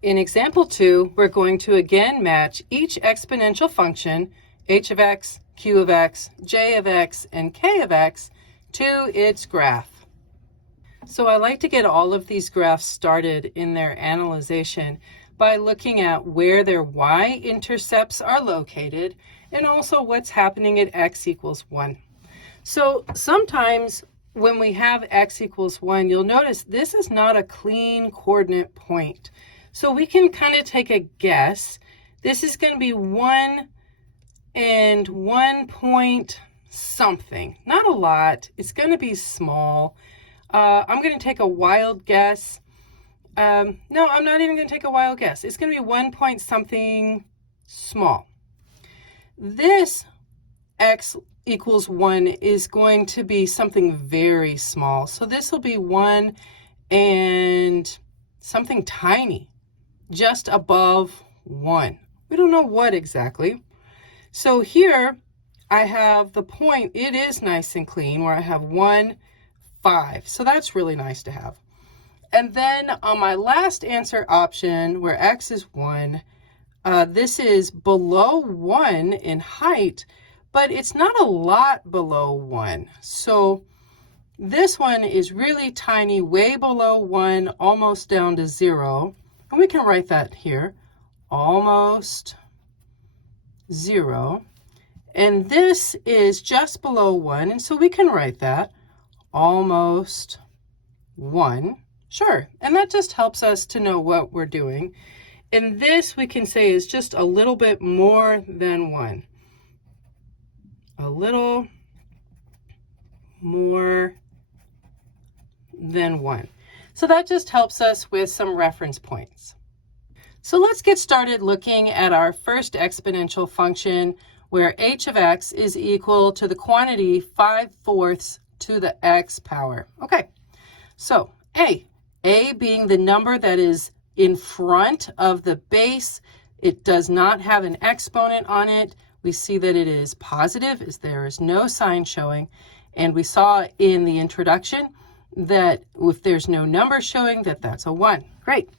In example 2, we're going to again match each exponential function, h of x, q of x, j of x, and k of x, to its graph. So I like to get all of these graphs started in their analyzation by looking at where their y-intercepts are located and also what's happening at x equals 1. So sometimes when we have x equals 1, you'll notice this is not a clean coordinate point. So we can kind of take a guess. This is going to be 1 and 1 point something. Not a lot. It's going to be small. I'm going to take a wild guess. No, I'm not even going to take a wild guess. It's going to be 1 point something small. This x equals 1 is going to be something very small. So this will be 1 and something tiny, just above 1. We don't know what exactly. So here I have the point. It is nice and clean where I have 1, 5. So that's really nice to have. And then on my last answer option where x is 1, this is below 1 in height, but it's not a lot below 1. So this one is really tiny, way below 1, almost down to 0. And we can write that here, almost 0. And this is just below 1, and so we can write that, almost 1. Sure, and that just helps us to know what we're doing. And this we can say is just a little bit more than 1. A little more than 1. So that just helps us with some reference points. So let's get started looking at our first exponential function where h of x is equal to the quantity 5/4 to the x power. Okay, so a being the number that is in front of the base, it does not have an exponent on it. We see that it is positive as there is no sign showing. And we saw in the introduction that if there's no number showing, that's a 1. Great.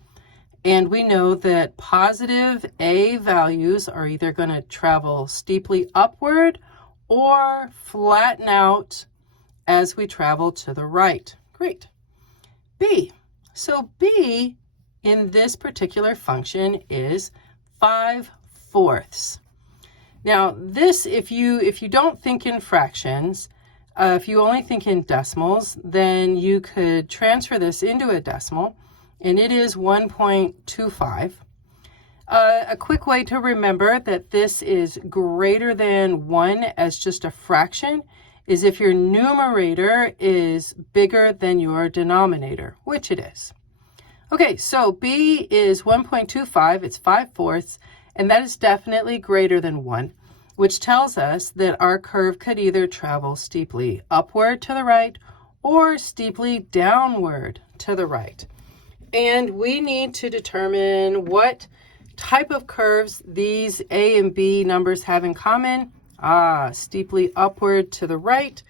And we know that positive a values are either going to travel steeply upward or flatten out as we travel to the right. Great. B. So b in this particular function is 5/4. Now this, if you don't think in fractions, if you only think in decimals, then you could transfer this into a decimal, and it is 1.25. A quick way to remember that this is greater than 1 as just a fraction is if your numerator is bigger than your denominator, which it is. Okay, so b is 1.25, it's 5/4, and that is definitely greater than 1, which tells us that our curve could either travel steeply upward to the right or steeply downward to the right. And we need to determine what type of curves these a and b numbers have in common. Steeply upward to the right,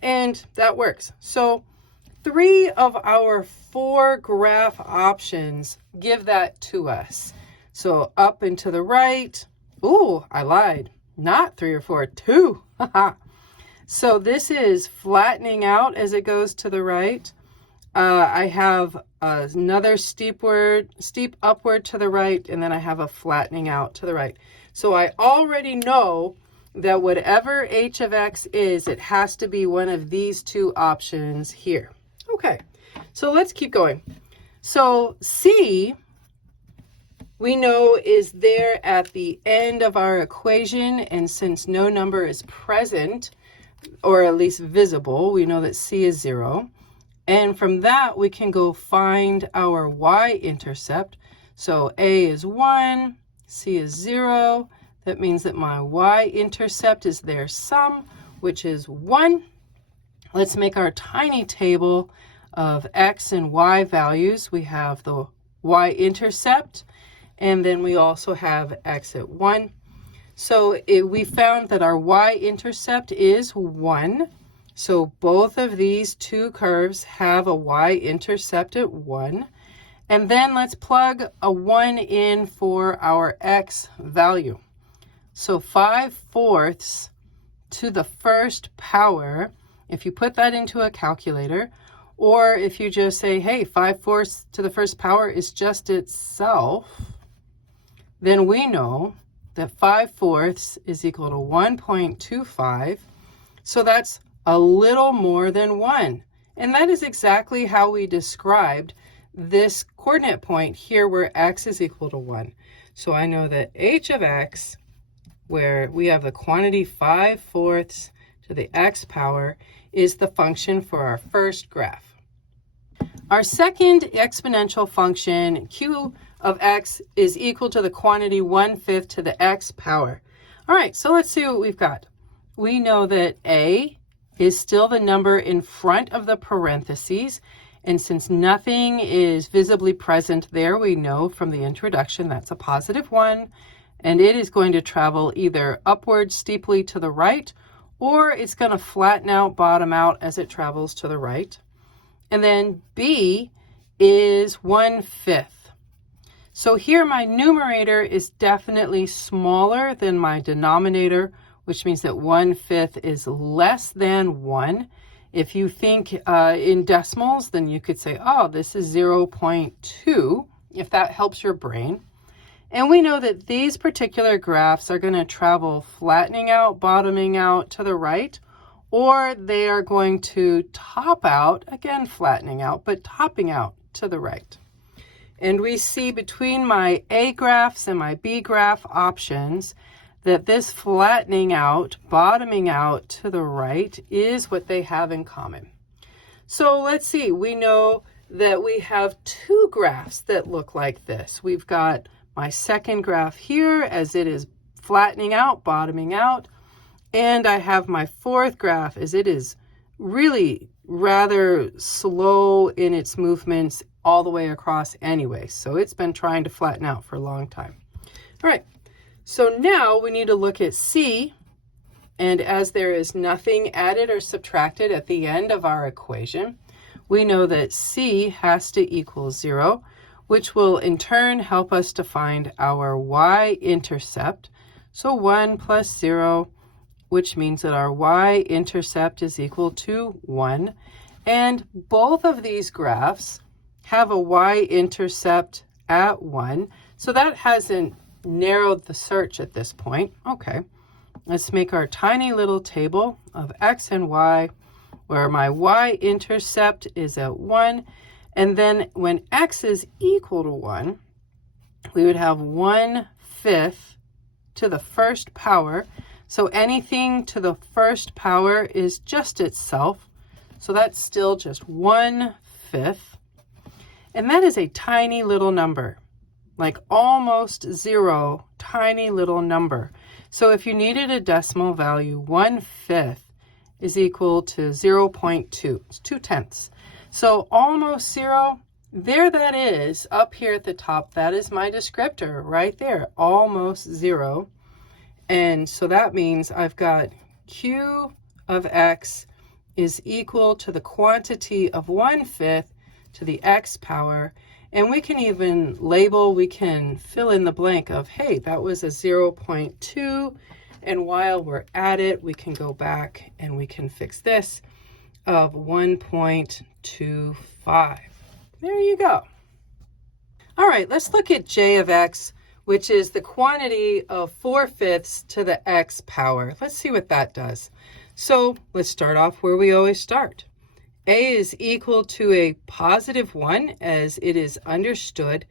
and that works. So 3 of our 4 graph options give that to us. So up and to the right. Ooh, I lied. Not 3 or 4, 2. So this is flattening out as it goes to the right. I have another steep upward to the right, and then I have a flattening out to the right. So I already know that whatever h of x is, it has to be one of these 2 options here. Okay, so let's keep going. So c, we know, is there at the end of our equation, and since no number is present, or at least visible, we know that c is 0. And from that, we can go find our y-intercept. So a is 1, c is 0. That means that my y-intercept is their sum, which is 1. Let's make our tiny table of x and y values. We have the y-intercept, and then we also have x at 1. So we found that our y-intercept is 1. So both of these 2 curves have a y-intercept at 1. And then let's plug a 1 in for our x value. So 5/4 to the first power, if you put that into a calculator, or if you just say, hey, 5/4 to the first power is just itself, then we know that 5/4 is equal to 1.25. So that's a little more than 1. And that is exactly how we described this coordinate point here where x is equal to 1. So I know that h of x, where we have the quantity 5/4 to the x power, is the function for our first graph. Our second exponential function, q of x, is equal to the quantity 1/5 to the x power. All right, so let's see what we've got. We know that a is still the number in front of the parentheses, and since nothing is visibly present there, we know from the introduction that's a +1, and it is going to travel either upward steeply to the right, or it's going to flatten out, bottom out as it travels to the right. And then b is 1/5. So here my numerator is definitely smaller than my denominator, which means that 1/5 is less than 1. If you think in decimals, then you could say, oh, this is 0.2, if that helps your brain. And we know that these particular graphs are going to travel flattening out, bottoming out to the right, or they are going to top out, again flattening out, but topping out to the right. And we see between my A graphs and my B graph options that this flattening out, bottoming out to the right is what they have in common. So let's see, we know that we have two graphs that look like this. We've got my second graph here as it is flattening out, bottoming out, and I have my fourth graph as it is really rather slow in its movements all the way across anyway. So it's been trying to flatten out for a long time. All right, so now we need to look at C, and as there is nothing added or subtracted at the end of our equation, we know that C has to equal 0, which will in turn help us to find our y-intercept. So 1 plus 0, which means that our y-intercept is equal to 1. And both of these graphs have a y-intercept at 1. So that hasn't narrowed the search at this point. Okay, let's make our tiny little table of x and y, where my y-intercept is at 1. And then when x is equal to 1, we would have 1/5 to the first power. So anything to the first power is just itself. So that's still just 1/5. And that is a tiny little number, like almost 0, tiny little number. So if you needed a decimal value, 1/5 is equal to 0.2. It's 2/10. So almost 0, there that is, up here at the top, that is my descriptor right there, almost 0. And so that means I've got q of x is equal to the quantity of 1/5 to the x power. And we can even label, we can fill in the blank of, hey, that was a 0.2. And while we're at it, we can go back and we can fix this of 1.25. There you go. All right, let's look at j of x, which is the quantity of 4/5 to the x power. Let's see what that does. So let's start off where we always start. A is equal to a +1, as it is understood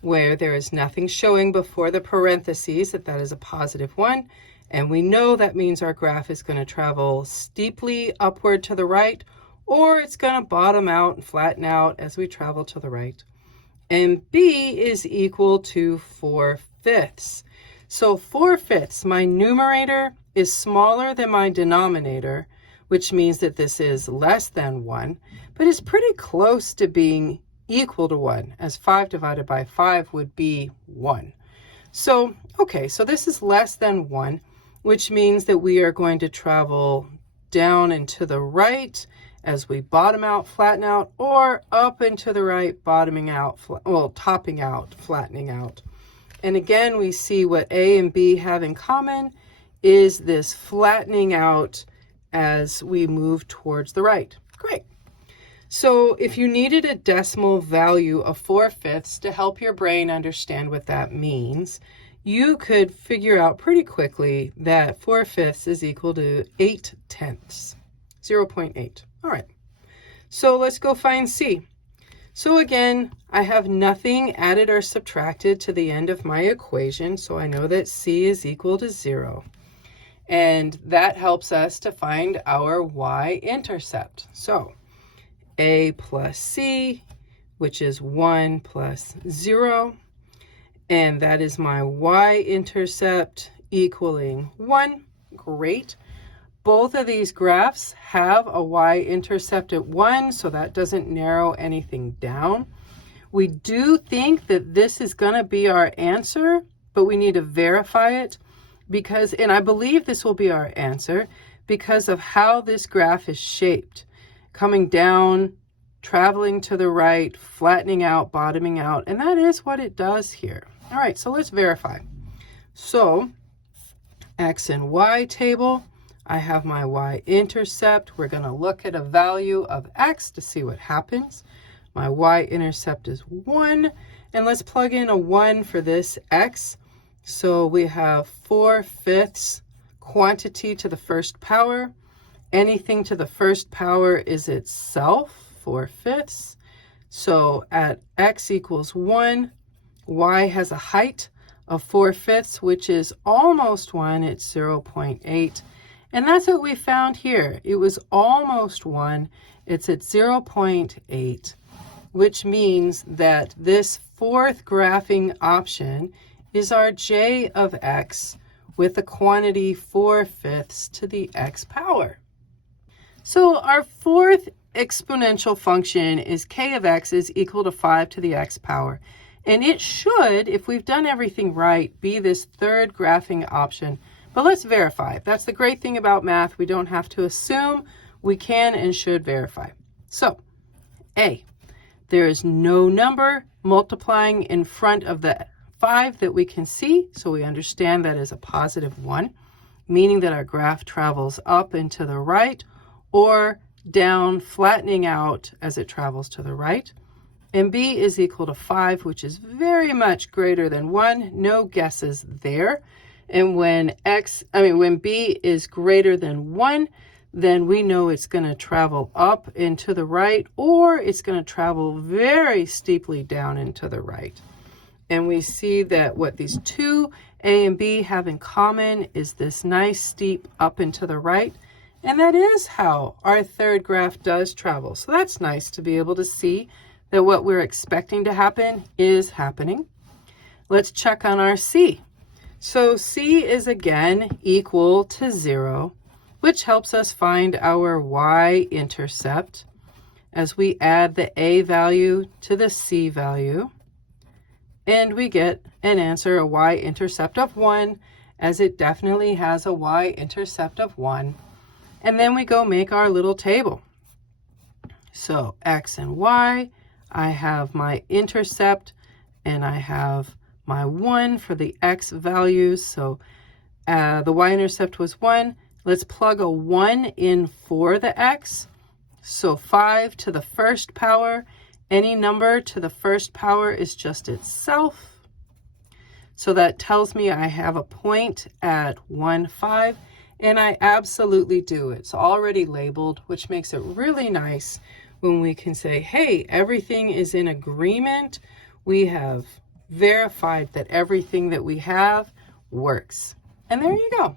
where there is nothing showing before the parentheses that is a +1. And we know that means our graph is going to travel steeply upward to the right, or it's going to bottom out and flatten out as we travel to the right. And b is equal to 4/5. So 4/5, my numerator is smaller than my denominator, which means that this is less than 1, but it's pretty close to being equal to 1, as 5 divided by 5 would be 1. So, okay, so this is less than 1, which means that we are going to travel down and to the right as we bottom out, flatten out, or up and to the right, bottoming out, topping out, flattening out. And again, we see what A and B have in common is this flattening out as we move towards the right. Great. So if you needed a decimal value of 4/5 to help your brain understand what that means, you could figure out pretty quickly that 4/5 is equal to 8/10, 0.8. All right, so let's go find C. So again, I have nothing added or subtracted to the end of my equation, so I know that C is equal to 0. And that helps us to find our y-intercept. So A plus C, which is 1 plus 0, and that is my y-intercept equaling 1. Great. Both of these graphs have a y-intercept at 1, so that doesn't narrow anything down. We do think that this is going to be our answer, but we need to verify it because, and I believe this will be our answer because of how this graph is shaped. Coming down, traveling to the right, flattening out, bottoming out, and that is what it does here. All right, so let's verify. So, X and Y table. I have my y-intercept. We're going to look at a value of x to see what happens. My y-intercept is 1, and let's plug in a 1 for this x. So we have 4/5 quantity to the first power. Anything to the first power is itself, 4/5. So at x equals 1, y has a height of 4/5, which is almost 1. It's 0.8. And that's what we found here. It was almost 1. It's at 0.8, which means that this fourth graphing option is our j of x with the quantity 4/5 to the x power. So our fourth exponential function is k of x is equal to 5 to the x power. And it should, if we've done everything right, be this third graphing option. But let's verify. That's the great thing about math. We don't have to assume. We can and should verify. So, A, there is no number multiplying in front of the 5 that we can see. So we understand that is a positive 1, meaning that our graph travels up and to the right or down, flattening out as it travels to the right. And B is equal to 5, which is very much greater than 1. No guesses there. And when B is greater than 1, then we know it's going to travel up and to the right, or it's going to travel very steeply down and to the right. And we see that what these two, A and B, have in common is this nice steep up and to the right. And that is how our third graph does travel. So that's nice to be able to see that what we're expecting to happen is happening. Let's check on our C. So C is again equal to 0, which helps us find our y-intercept as we add the A value to the C value. And we get an answer, a y-intercept of 1, as it definitely has a y-intercept of 1. And then we go make our little table. So x and y, I have my intercept, and I have my 1 for the x values. So the y-intercept was 1. Let's plug a 1 in for the x. So 5 to the first power. Any number to the first power is just itself. So that tells me I have a point at 1, 5. And I absolutely do. It's already labeled, which makes it really nice when we can say, hey, everything is in agreement. We have verified that everything that we have works. And there you go.